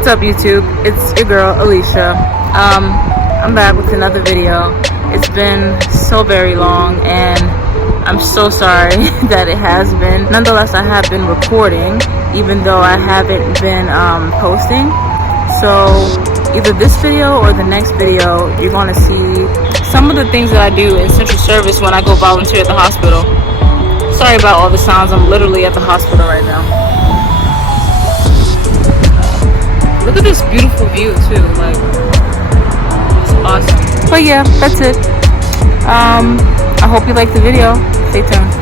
What's up, YouTube? It's your girl Alicia. I'm back with another video. It's been so very long and I'm so sorry that it has been. Nonetheless, I have been recording even though I haven't been posting. So either this video or the next video, you're going to see some of the things that I do in central service when I go volunteer at the hospital. Sorry about all the sounds. I'm literally at the hospital right now. Look at this beautiful view too, like, it's awesome. But yeah, that's it. I hope you liked the video. Stay tuned.